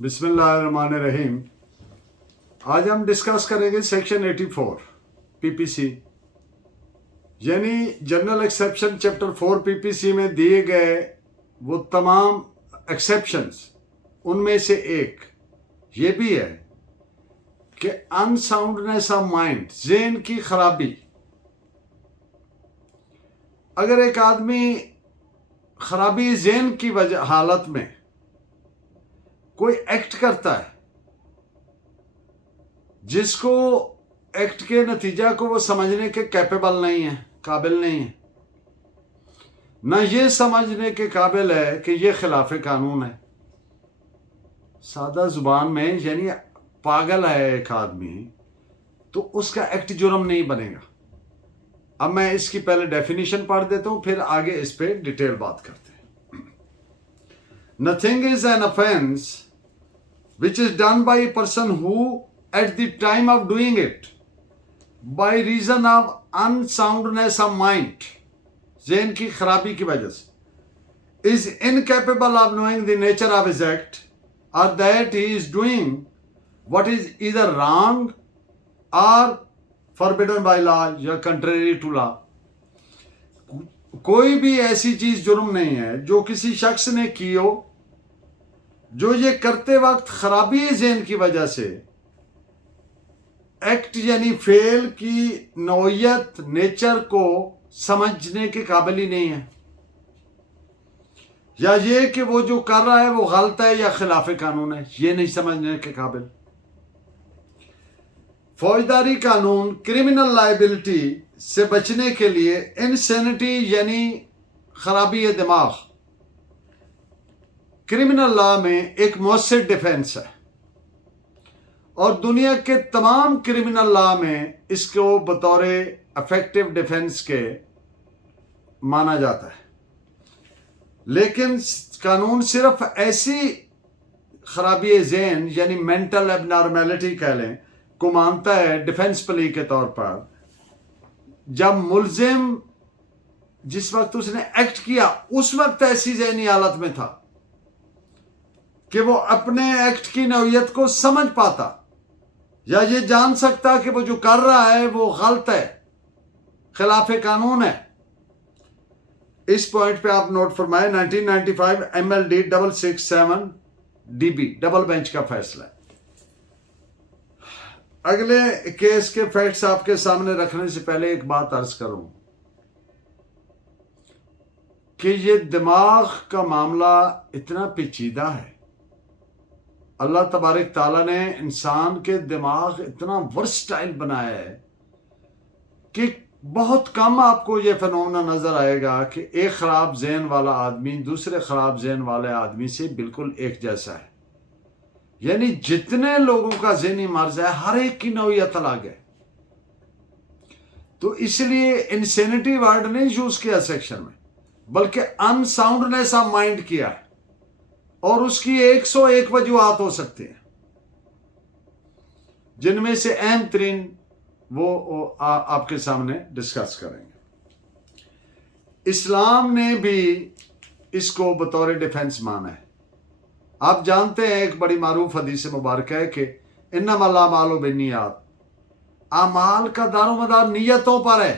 بسم اللہ الرحمن الرحیم. آج ہم ڈسکس کریں گے سیکشن 84 پی پی سی، یعنی جنرل ایکسیپشن چیپٹر 4 پی پی سی میں دیے گئے وہ تمام ایکسیپشنز. ان میں سے ایک یہ بھی ہے کہ ان ساؤنڈنیس آف مائنڈ، ذہن کی خرابی. اگر ایک آدمی خرابی ذہن کی حالت میں کوئی ایکٹ کرتا ہے جس کو ایکٹ کے نتیجہ کو وہ سمجھنے کے کیپیبل نہیں ہے، قابل نہیں ہے، نہ یہ سمجھنے کے قابل ہے کہ یہ خلاف قانون ہے. سادہ زبان میں یعنی پاگل ہے ایک آدمی، تو اس کا ایکٹ جرم نہیں بنے گا. اب میں اس کی پہلے ڈیفینیشن پڑھ دیتا ہوں، پھر آگے اس پہ ڈیٹیل بات کرتے ہیں. Nothing is an offense which is done by a person who at the time of doing it by reason of unsoundness of mind، ذہن کی خرابی کی وجہ سے is incapable of knowing the nature of his act or that he is doing what is either wrong or forbidden by law یا contrary to law. کوئی بھی ایسی چیز جرم نہیں ہے جو کسی شخص نے کی ہو جو یہ کرتے وقت خرابی ذہن کی وجہ سے ایکٹ یعنی فعل کی نوعیت نیچر کو سمجھنے کے قابل ہی نہیں ہے، یا یہ کہ وہ جو کر رہا ہے وہ غلط ہے یا خلاف قانون ہے، یہ نہیں سمجھنے کے قابل. فوجداری قانون کرمنل لائبلٹی سے بچنے کے لیے انسینٹی یعنی خرابی دماغ کرمنل لا میں ایک مؤثر ڈیفینس ہے، اور دنیا کے تمام کرمنل لا میں اس کو بطور افیکٹو ڈیفینس کے مانا جاتا ہے. لیکن قانون صرف ایسی خرابی ذہن یعنی مینٹل ایب نارمیلٹی کہہ لیں کو مانتا ہے ڈیفینس پلی کے طور پر جب ملزم جس وقت اس نے ایکٹ کیا اس وقت ایسی ذہنی حالت میں تھا کہ وہ اپنے ایکٹ کی نوعیت کو سمجھ پاتا یا یہ جان سکتا کہ وہ جو کر رہا ہے وہ غلط ہے، خلاف قانون ہے. اس پوائنٹ پہ آپ نوٹ فرمائے 1995 M L D 667 D B double bench کا فیصلہ ہے. اگلے کیس کے فیکٹس آپ کے سامنے رکھنے سے پہلے ایک بات عرض کروں کہ یہ دماغ کا معاملہ اتنا پیچیدہ ہے. اللہ تبارک تعالیٰ نے انسان کے دماغ اتنا ورسٹائل بنایا ہے کہ بہت کم آپ کو یہ فنومنا نظر آئے گا کہ ایک خراب ذہن والا آدمی دوسرے خراب ذہن والے آدمی سے بالکل ایک جیسا ہے. یعنی جتنے لوگوں کا ذہنی مرض ہے ہر ایک کی نوعیت الگ ہے. تو اس لیے انسینٹی ورڈ نہیں یوز کیا سیکشن میں، بلکہ ان ساؤنڈنیس آف مائنڈ کیا ہے، اور اس کی 101 وجوہات ہو سکتے ہیں، جن میں سے اہم ترین وہ آپ کے سامنے ڈسکس کریں گے. اسلام نے بھی اس کو بطور ڈیفینس مانا ہے. آپ جانتے ہیں ایک بڑی معروف حدیث مبارکہ ہے کہ انما الاعمال بالنیات، اعمال کا دار و مدار نیتوں پر ہے.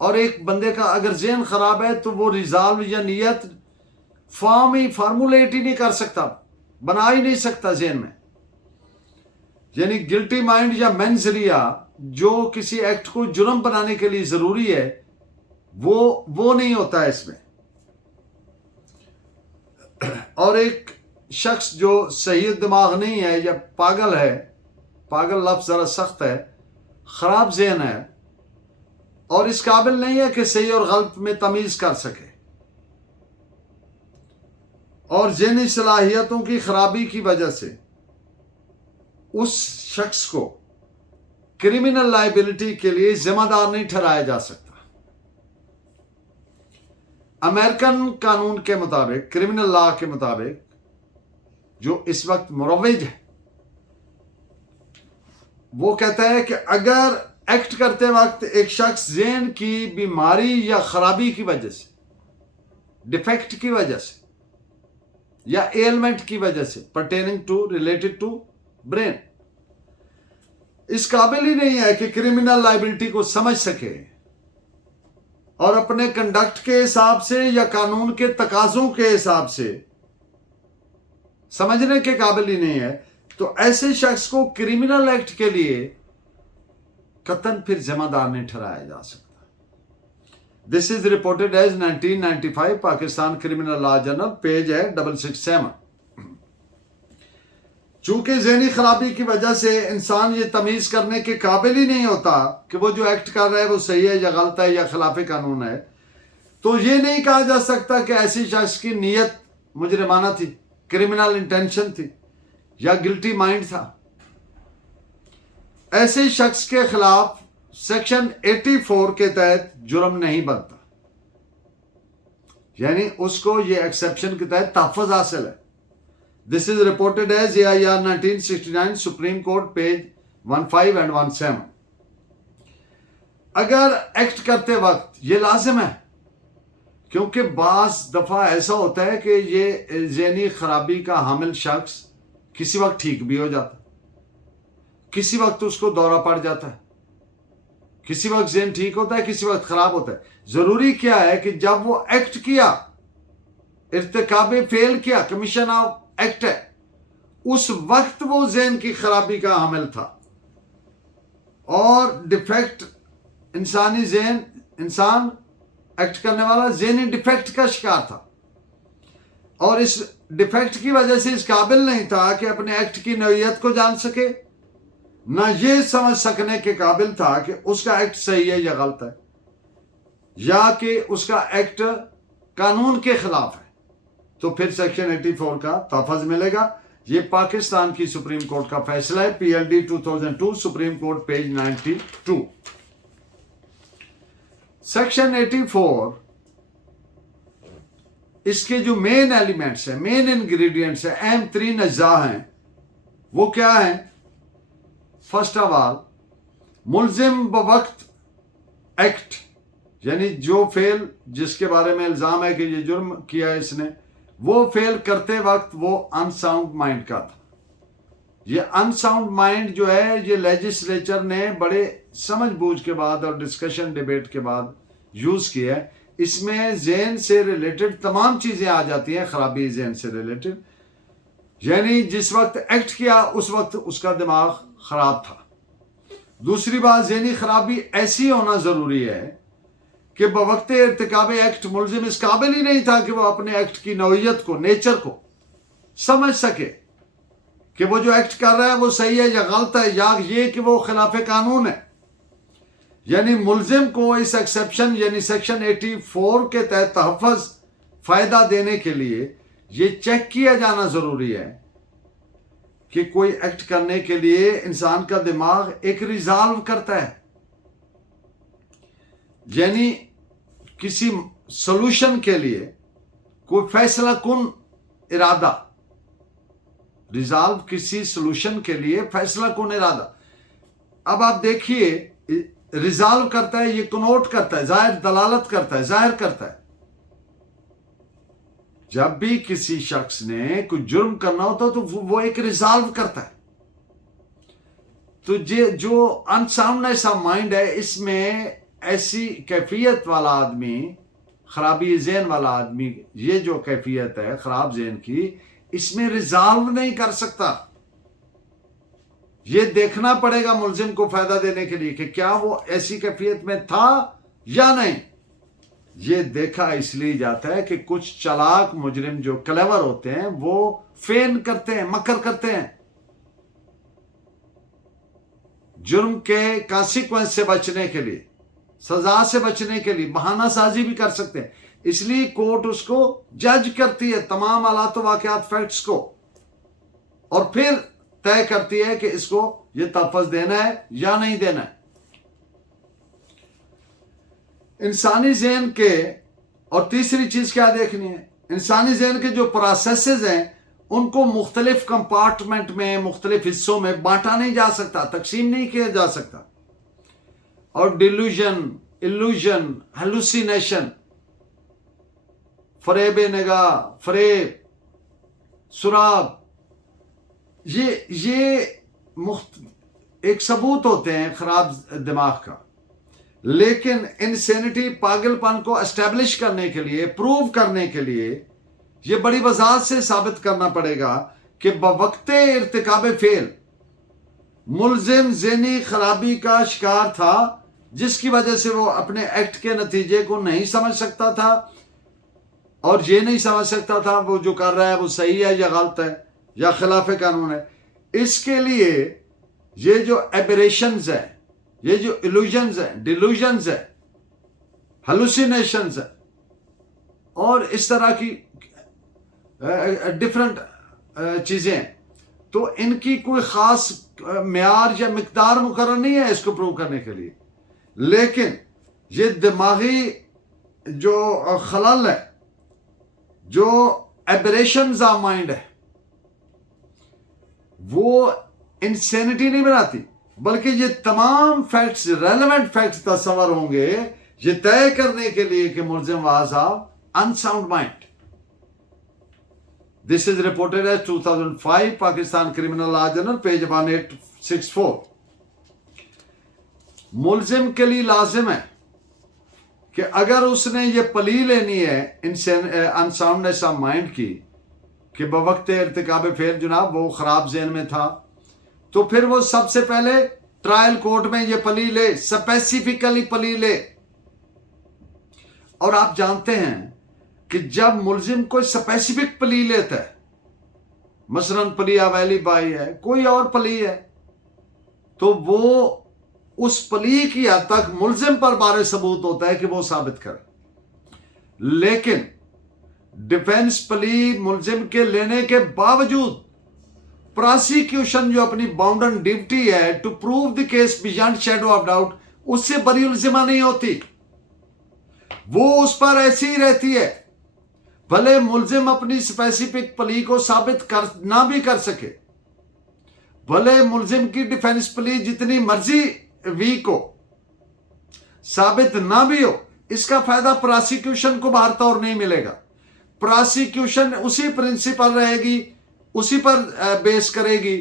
اور ایک بندے کا اگر ذہن خراب ہے تو وہ ریزالو یا نیت فارمولیٹ ہی نہیں کر سکتا، بنا ہی نہیں سکتا ذہن میں. یعنی گلٹی مائنڈ یا مینزریا جو کسی ایکٹ کو جرم بنانے کے لیے ضروری ہے وہ نہیں ہوتا ہے اس میں. اور ایک شخص جو صحیح دماغ نہیں ہے یا پاگل ہے، پاگل لفظ ذرا سخت ہے، خراب ذہن ہے اور اس قابل نہیں ہے کہ صحیح اور غلط میں تمیز کر سکے، اور ذہنی صلاحیتوں کی خرابی کی وجہ سے اس شخص کو کرمنل لائبلٹی کے لیے ذمہ دار نہیں ٹھہرایا جا سکتا. امریکن قانون کے مطابق، کرمنل لا کے مطابق جو اس وقت مروج ہے، وہ کہتا ہے کہ اگر ایکٹ کرتے وقت ایک شخص ذہن کی بیماری یا خرابی کی وجہ سے، ڈیفیکٹ کی وجہ سے یا ایلمنٹ کی وجہ سے pertaining to related to brain اس قابل ہی نہیں ہے کہ کرمنل لائبلٹی کو سمجھ سکے اور اپنے کنڈکٹ کے حساب سے یا قانون کے تقاضوں کے حساب سے سمجھنے کے قابل ہی نہیں ہے، تو ایسے شخص کو کرمنل ایکٹ کے لیے قطعاً پھر ذمہ دار نہیں ٹھہرایا جا سکتا۔ This is reported as 1995 Pakistan criminal law journal, page ہے 667۔ چونکہ ذہنی خرابی کی وجہ سے انسان یہ تمیز کرنے کے قابل ہی نہیں ہوتا کہ وہ جو ایکٹ کر رہا ہے وہ صحیح ہے یا غلط ہے یا خلاف قانون ہے، تو یہ نہیں کہا جا سکتا کہ ایسی شخص کی نیت مجرمانہ تھی، کرمنل انٹینشن تھی یا گلٹی مائنڈ تھا۔ ایسے شخص کے خلاف سیکشن 84 کے تحت جرم نہیں بنتا، یعنی اس کو یہ ایکسیپشن کے تحت تحفظ حاصل ہے۔ This is reported as AIR 1969 supreme court, page 15 and 17۔ اگر ایکٹ کرتے وقت یہ لازم ہے، کیونکہ بعض دفعہ ایسا ہوتا ہے کہ یہ ذہنی خرابی کا حامل شخص کسی وقت ٹھیک بھی ہو جاتا ہے، کسی وقت اس کو دورہ پڑ جاتا ہے، کسی وقت ذہن ٹھیک ہوتا ہے، کسی وقت خراب ہوتا ہے۔ ضروری کیا ہے کہ جب وہ ایکٹ کیا، ارتکاب فعل کیا، کمیشن آف ایکٹ ہے، اس وقت وہ ذہن کی خرابی کا حامل تھا اور ڈیفیکٹ انسانی ذہن، انسان ایکٹ کرنے والا ذہنی ڈیفیکٹ کا شکار تھا، اور اس ڈیفیکٹ کی وجہ سے اس قابل نہیں تھا کہ اپنے ایکٹ کی نوعیت کو جان سکے، نہ یہ سمجھ سکنے کے قابل تھا کہ اس کا ایکٹ صحیح ہے یا غلط ہے، یا کہ اس کا ایکٹ قانون کے خلاف ہے، تو پھر سیکشن 84 کا تحفظ ملے گا۔ یہ پاکستان کی سپریم کورٹ کا فیصلہ ہے، PLD 2002 supreme court, page 92۔ Section 84 اس کے جو مین ایلیمنٹس ہیں، مین انگریڈینٹس ہیں، اہم ترین اجزاء ہیں، وہ کیا ہیں؟ فرسٹ آف آل، ملزم بوقت ایکٹ، یعنی جو فعل جس کے بارے میں الزام ہے کہ یہ جرم کیا ہے اس نے، وہ فعل کرتے وقت وہ انساؤنڈ مائنڈ کا تھا۔ یہ انساؤنڈ مائنڈ جو ہے یہ لیجسلیچر نے بڑے سمجھ بوجھ کے بعد اور ڈسکشن ڈیبیٹ کے بعد یوز کیا ہے۔ اس میں ذہن سے ریلیٹڈ تمام چیزیں آ جاتی ہیں، خرابی ذہن سے ریلیٹڈ، یعنی جس وقت ایکٹ کیا اس وقت اس کا دماغ خراب تھا۔ دوسری بات، ذہنی خرابی ایسی ہونا ضروری ہے کہ بوقت ارتکاب ایکٹ ملزم اس قابل ہی نہیں تھا کہ وہ اپنے ایکٹ کی نوعیت کو، نیچر کو سمجھ سکے کہ وہ جو ایکٹ کر رہا ہے وہ صحیح ہے یا غلط ہے، یا یہ کہ وہ خلاف قانون ہے۔ یعنی ملزم کو اس ایکسیپشن یعنی سیکشن 84 کے تحت تحفظ فائدہ دینے کے لیے یہ چیک کیا جانا ضروری ہے کہ کوئی ایکٹ کرنے کے لیے انسان کا دماغ ایک ریزالو کرتا ہے، یعنی کسی سولوشن کے لیے کوئی فیصلہ کن ارادہ، ریزالو کسی سولوشن کے لیے فیصلہ کن ارادہ۔ اب آپ دیکھیے، ریزالو کرتا ہے، یہ کنوٹ کرتا ہے، ظاہر دلالت کرتا ہے، ظاہر کرتا ہے۔ جب بھی کسی شخص نے کوئی جرم کرنا ہوتا تو وہ ایک ریزالو کرتا ہے۔ تو جو انساؤنڈنیس آف مائنڈ ہے، اس میں ایسی کیفیت والا آدمی، خرابی ذہن والا آدمی، یہ جو کیفیت ہے خراب ذہن کی، اس میں ریزالو نہیں کر سکتا۔ یہ دیکھنا پڑے گا ملزم کو فائدہ دینے کے لیے کہ کیا وہ ایسی کیفیت میں تھا یا نہیں۔ یہ دیکھا اس لیے جاتا ہے کہ کچھ چالاک مجرم جو کلیور ہوتے ہیں وہ فین کرتے ہیں، مکر کرتے ہیں، جرم کے کانسیکوینس سے بچنے کے لیے، سزا سے بچنے کے لیے بہانہ سازی بھی کر سکتے ہیں۔ اس لیے کورٹ اس کو جج کرتی ہے تمام حالات و واقعات، فیکٹس کو، اور پھر طے کرتی ہے کہ اس کو یہ تحفظ دینا ہے یا نہیں دینا ہے۔ انسانی ذہن کے، اور تیسری چیز کیا دیکھنی ہے، انسانی ذہن کے جو پروسیسز ہیں ان کو مختلف کمپارٹمنٹ میں، مختلف حصوں میں بانٹا نہیں جا سکتا، تقسیم نہیں کیا جا سکتا۔ اور ڈیلوژن، ایلوژن، ہیلوسینیشن، فریب نگاہ، فریب، سراب، یہ ایک ثبوت ہوتے ہیں خراب دماغ کا. لیکن انسینٹی، پاگل پن کو اسٹیبلش کرنے کے لیے، پروو کرنے کے لیے یہ بڑی وضاحت سے ثابت کرنا پڑے گا کہ بوقت ارتکاب فعل ملزم ذہنی خرابی کا شکار تھا، جس کی وجہ سے وہ اپنے ایکٹ کے نتیجے کو نہیں سمجھ سکتا تھا، اور یہ نہیں سمجھ سکتا تھا وہ جو کر رہا ہے وہ صحیح ہے یا غلط ہے یا خلاف قانون ہے. اس کے لیے یہ جو ایبریشنز ہیں، یہ جو ایلوژنز ہیں، ڈیلوژنز ہیں، ہلوسینیشنز ہیں، اور اس طرح کی ڈفرنٹ چیزیں ہیں، تو ان کی کوئی خاص معیار یا مقدار مقرر نہیں ہے اس کو پروو کرنے کے لیے. لیکن یہ دماغی جو خلل ہے، جو ایبریشنز آف مائنڈ ہے، وہ انسینٹی نہیں بناتی، بلکہ یہ تمام فیکٹس، ریلیونٹ فیکٹس تصور ہوں گے یہ طے کرنے کے لیے کہ ملزم was of unsound mind. This is reported as 2005 Pakistan criminal law journal page 1864. ملزم کے لیے لازم ہے کہ اگر اس نے یہ پلی لینی ہے انساؤنڈنیس آف مائنڈ کی کہ بوقت ارتکاب فعل جناب وہ خراب ذہن میں تھا، تو پھر وہ سب سے پہلے ٹرائل کورٹ میں یہ پلی لے، اسپیسیفکلی پلی لے. اور آپ جانتے ہیں کہ جب ملزم کوئی اسپیسیفک پلی لیتا ہے، مثلاً پلی اویلی بائی ہے، کوئی اور پلی ہے، تو وہ اس پلی کی حد تک ملزم پر بارے ثبوت ہوتا ہے کہ وہ ثابت کرے. لیکن ڈیفینس پلی ملزم کے لینے کے باوجود پراسیکیوشن جو اپنی باؤنڈن ڈیوٹی ہے to prove the case beyond shadow of doubt, اس سے بری الزمہ نہیں ہوتی، وہ اس پر ایسی ہی رہتی ہے. بھلے ملزم اپنی اسپیسیفک پلی کو ثابت نہ بھی کر سکے، بھلے ملزم کی ڈیفینس پلی جتنی مرضی ویک ہو، ثابت نہ بھی ہو، اس کا فائدہ پراسیکیوشن کو باہر طور نہیں ملے گا. پراسیکیوشن اسی پرنسپل رہے گی، اسی پر بیس کرے گی.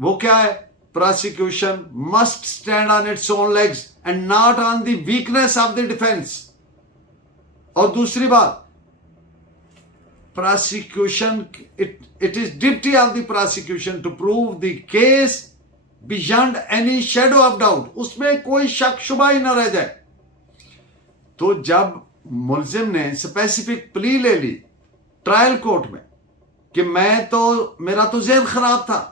وہ کیا ہے؟ Prosecution must stand on its own legs and not on the weakness of the defence. اور دوسری بات، prosecution, it is duty of the prosecution to prove the case beyond any shadow of doubt. اس میں کوئی شک شبہ ہی نہ رہ جائے. تو جب ملزم نے اسپیسیفک پلی لے لی ٹرائل کورٹ میں کہ میرا تو ذہن خراب تھا،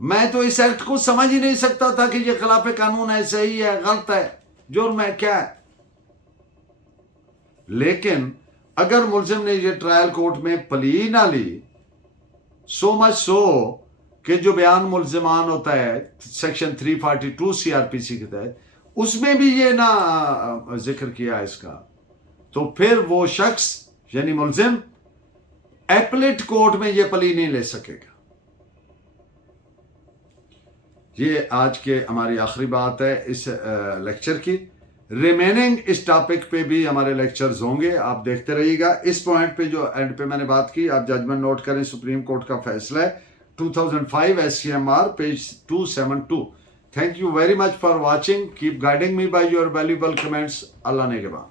میں تو اس ایکٹ کو سمجھ ہی نہیں سکتا تھا کہ یہ خلاف قانون ہے، صحیح ہے، غلط ہے، جرم ہے، کیا ہے. لیکن اگر ملزم نے یہ ٹرائل کورٹ میں پلی نہ لی، سو مچ سو کہ جو بیان ملزمان ہوتا ہے سیکشن 342 CRPC کے تحت، اس میں بھی یہ نہ ذکر کیا اس کا، تو پھر وہ شخص یعنی ملزم ایپلیٹ کورٹ میں یہ پلی نہیں لے سکے گا. یہ آج کے ہماری آخری بات ہے اس لیکچر کی. ریمیننگ اس ٹاپک پہ بھی ہمارے لیکچرز ہوں گے، آپ دیکھتے رہیے گا. اس پوائنٹ پہ جو اینڈ پہ میں نے بات کی، آپ ججمنٹ نوٹ کریں. سپریم کورٹ کا فیصلہ ہے 2005 SCMR page 272. Thank you very much for watching. Keep guiding me by your valuable comments. اللہ نگہبان.